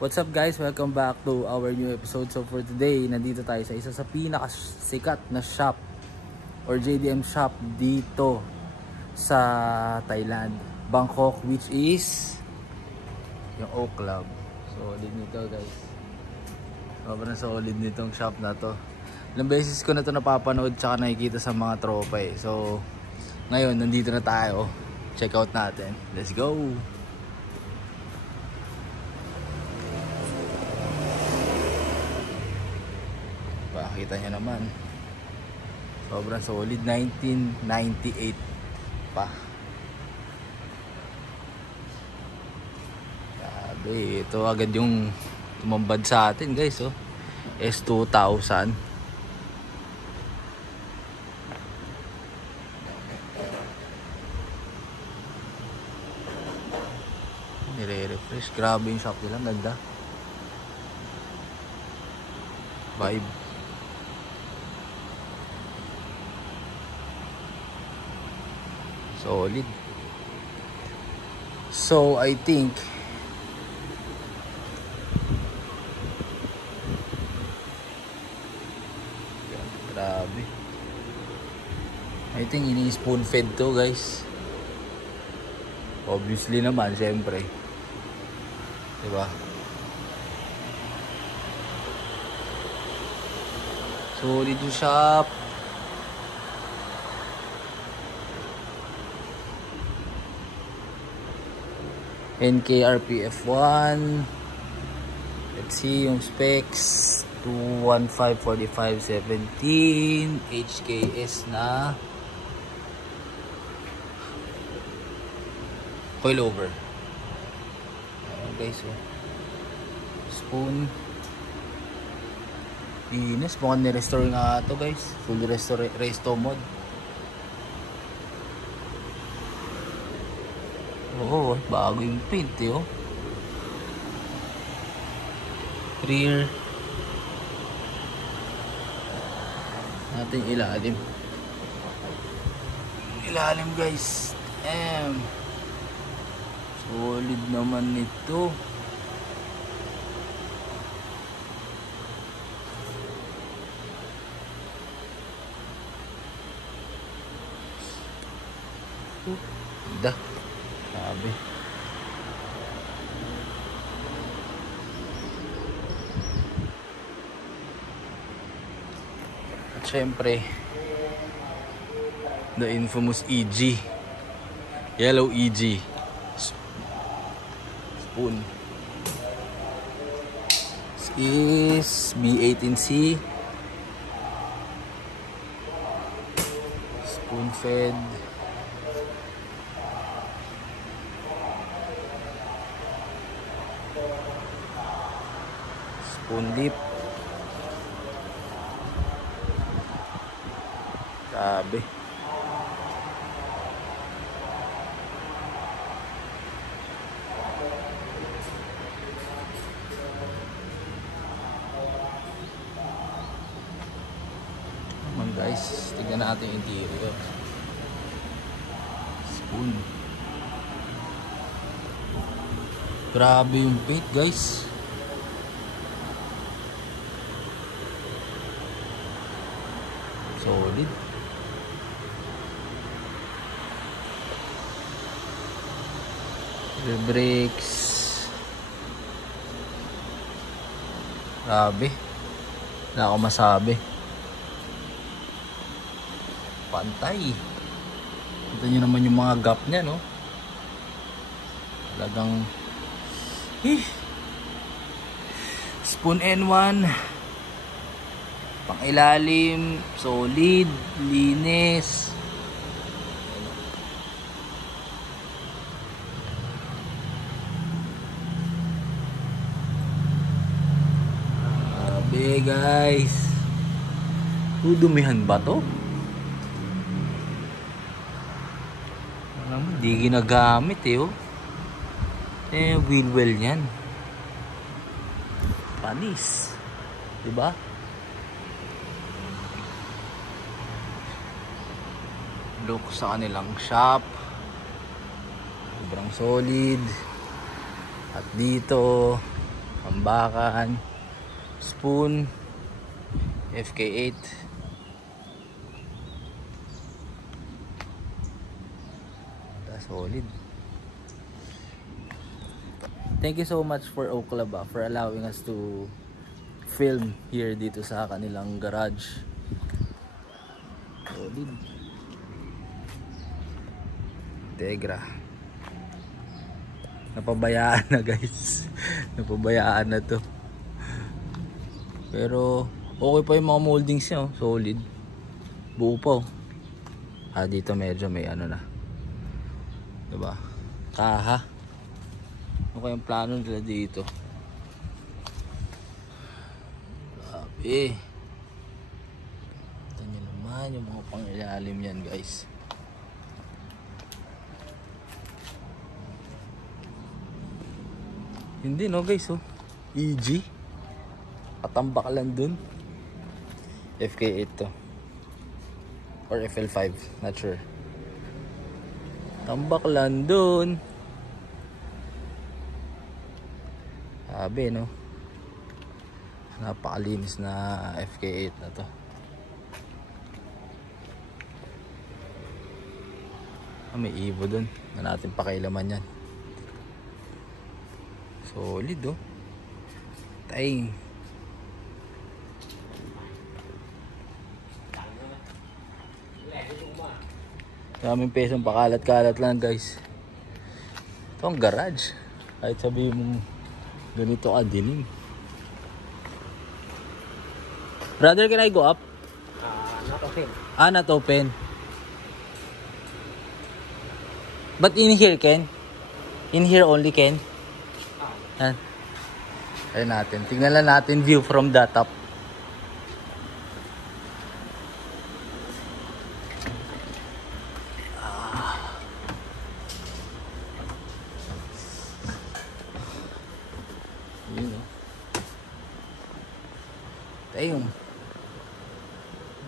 What's up guys? Welcome back to our new episode. So for today, nandito tayo sa isa sa pinakasikat na shop or JDM shop dito sa Thailand, Bangkok, which is yung Oak Club. Solid nito guys. Sobrang solid nitong shop na to. Ilang beses ko na to napapanood tsaka nakikita sa mga tropa eh. So ngayon, nandito na tayo. Check out natin. Let's go! Kita nyo naman, sobrang solid. 1998 pa. Grabe, ito agad yung tumambad sa atin guys. S2000. Nire-refresh. Grabe yung shop nila, ganda vibe. Solid. So I think grabe. I think ini spoon fed to guys. Obviously naman, syempre. Diba? Solid yung shop. NKRPF1. Let's see yung specs. 215/45/17 HKS na coilover. Guys, spoon. Inis, mukhang ni-restore nga ito guys. Full resto mode. Oo, bago yung paint eh, oh. Rear. Natin ilalim. Ilalim guys. Solid naman nito. Ganda. Grabe. At syempre, the infamous EG. Yellow EG. Spoon. This is B18C. Spoon fed. Spoon lip. Grabe. Naman guys, tignan natin yung interior. Spoon. Grabe yung paint guys. Solid. The brakes. Grabe. Wala akong masabi. Pantay. Ito nyo naman yung mga gap nya, no? Talagang Spoon N1. Pang ilalim, solid, linis. Grabe guys. Dumihan ba to? Alam mo, di ginagamit eh, oh. Wheel well niyan. Panis. Diba? Look sa kanilang shop. Sobrang solid. At dito Ambakan, spoon, FK8. That's solid. Thank you so much for Oak Club for allowing us to film here dito sa kanilang garage. Solid. Tegra. Napabayaan na guys. Napabayaan na to. Pero okay pa yung mga moldings niya, oh. Solid. Buo pa, oh. Dito medyo may ano na. Diba? Kaha. Ano kayang plano nila dito? Grabe. Ito nyo naman yung mga pangilalim yan guys. Hindi no guys, oh. EG. Patambak lang dun. FK8 to. Or FL5. Not sure. Tambak lang dun. Sabi no. Napakalinis na FK8 na to. May Evo dun. Na natin pakailaman yan. Solid oh. Taing. Daming pesong pakalat-kalat lang guys. Ito ang garage. Kahit sabihin mo ganito ka dilim. Brother, can I go up? Not open. Not open. But in here can? In here only can? Ayun natin. Tingnan lang natin view from the top. Yun o. Ayun.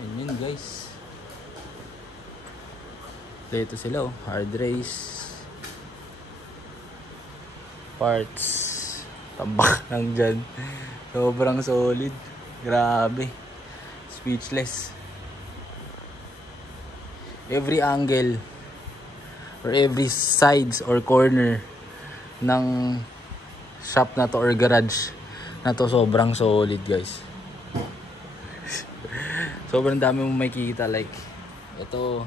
Ayun yun guys. Ito sila oh. Hard race. Parts. Tambak lang dyan. Sobrang solid. Grabe. Speechless. Every angle or every sides or corner ng shop na to or garage na to sobrang solid guys. Sobrang dami mo makikita, like ito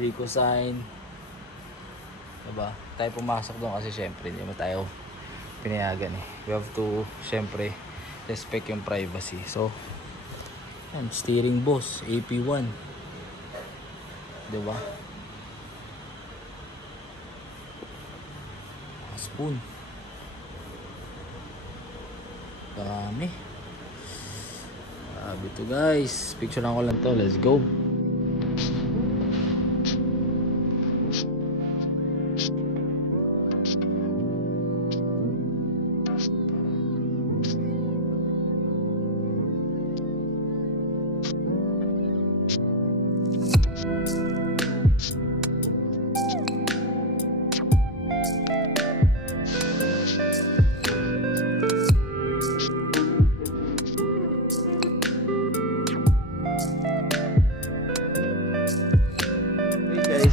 Rico sign, diba? Tayo pumasok doon kasi syempre hindi mo tayo pinayagan eh. We have to syempre respect yung privacy. So yan, steering boss AP1, diba? Spoon. Dami. Grabe to guys. Picture lang ko lang to. Let's go.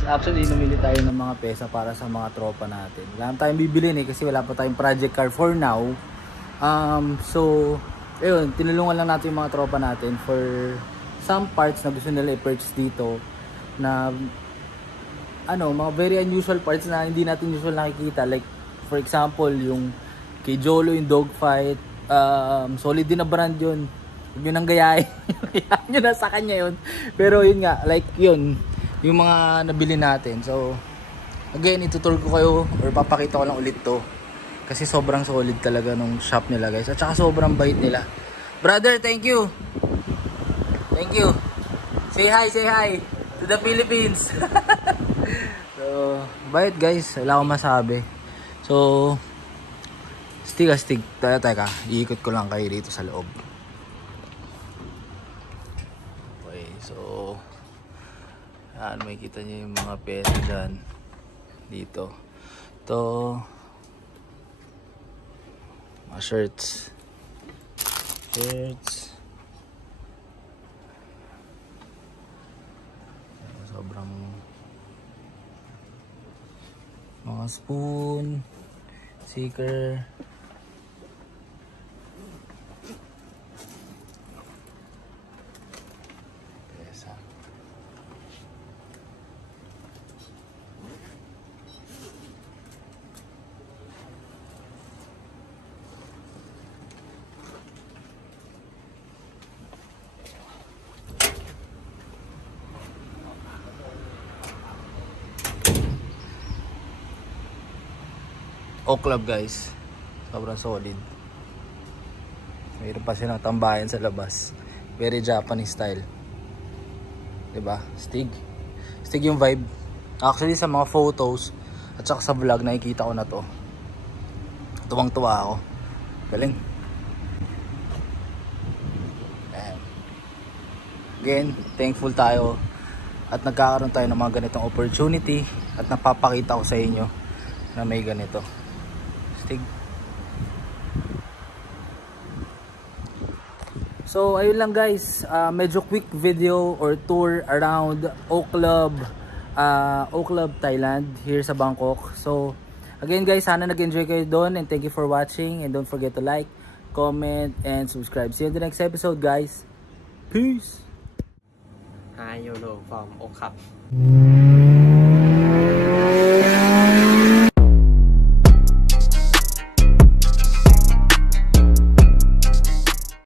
Actually, namili tayo ng mga pesa para sa mga tropa natin. Wala na tayong bibilin eh kasi wala pa tayong project car for now. So, ayun, tinulungan lang natin yung mga tropa natin for some parts na gusto nila i-purchase dito na mga very unusual parts na hindi natin usual nakikita. Like, for example, yung kay Jolo, yung dogfight. Solid din na brand yun. Huwag nyo nang gayahin. Gayahin nyo na sa kanya yun. Pero yun nga, like yun, yung mga nabili natin. So again, itutur ko kayo or papakita ko lang ulit to kasi sobrang solid talaga nung shop nila guys, at saka sobrang bait nila. Brother, thank you. Thank you. Say hi to the Philippines. So bait guys, wala akong masabi. So astig. Teka, iikot ko lang kayo dito sa loob. Okay, so may kita nyo yung mga pesa dyan dito. Ito Mga shirts. Sobrang mga spoon, shaker. Oak Club guys, sobrang solid. Mayroon pa silang tambayan sa labas, very Japanese style, diba? Stig yung vibe. Actually sa mga photos at saka sa vlog nakikita ko na to, tuwang tuwa ako, galing. Again, thankful tayo at nagkakaroon tayo ng mga ganitong opportunity at napapakita ko sa inyo na may ganito. So ayun lang guys, medyo quick video or tour around Oak Club Thailand here sa Bangkok. So again guys, sana nag-enjoy kayo doon, and thank you for watching, and don't forget to like, comment, and subscribe. See you in the next episode guys. Peace. Hi, YOLO from Oak Club.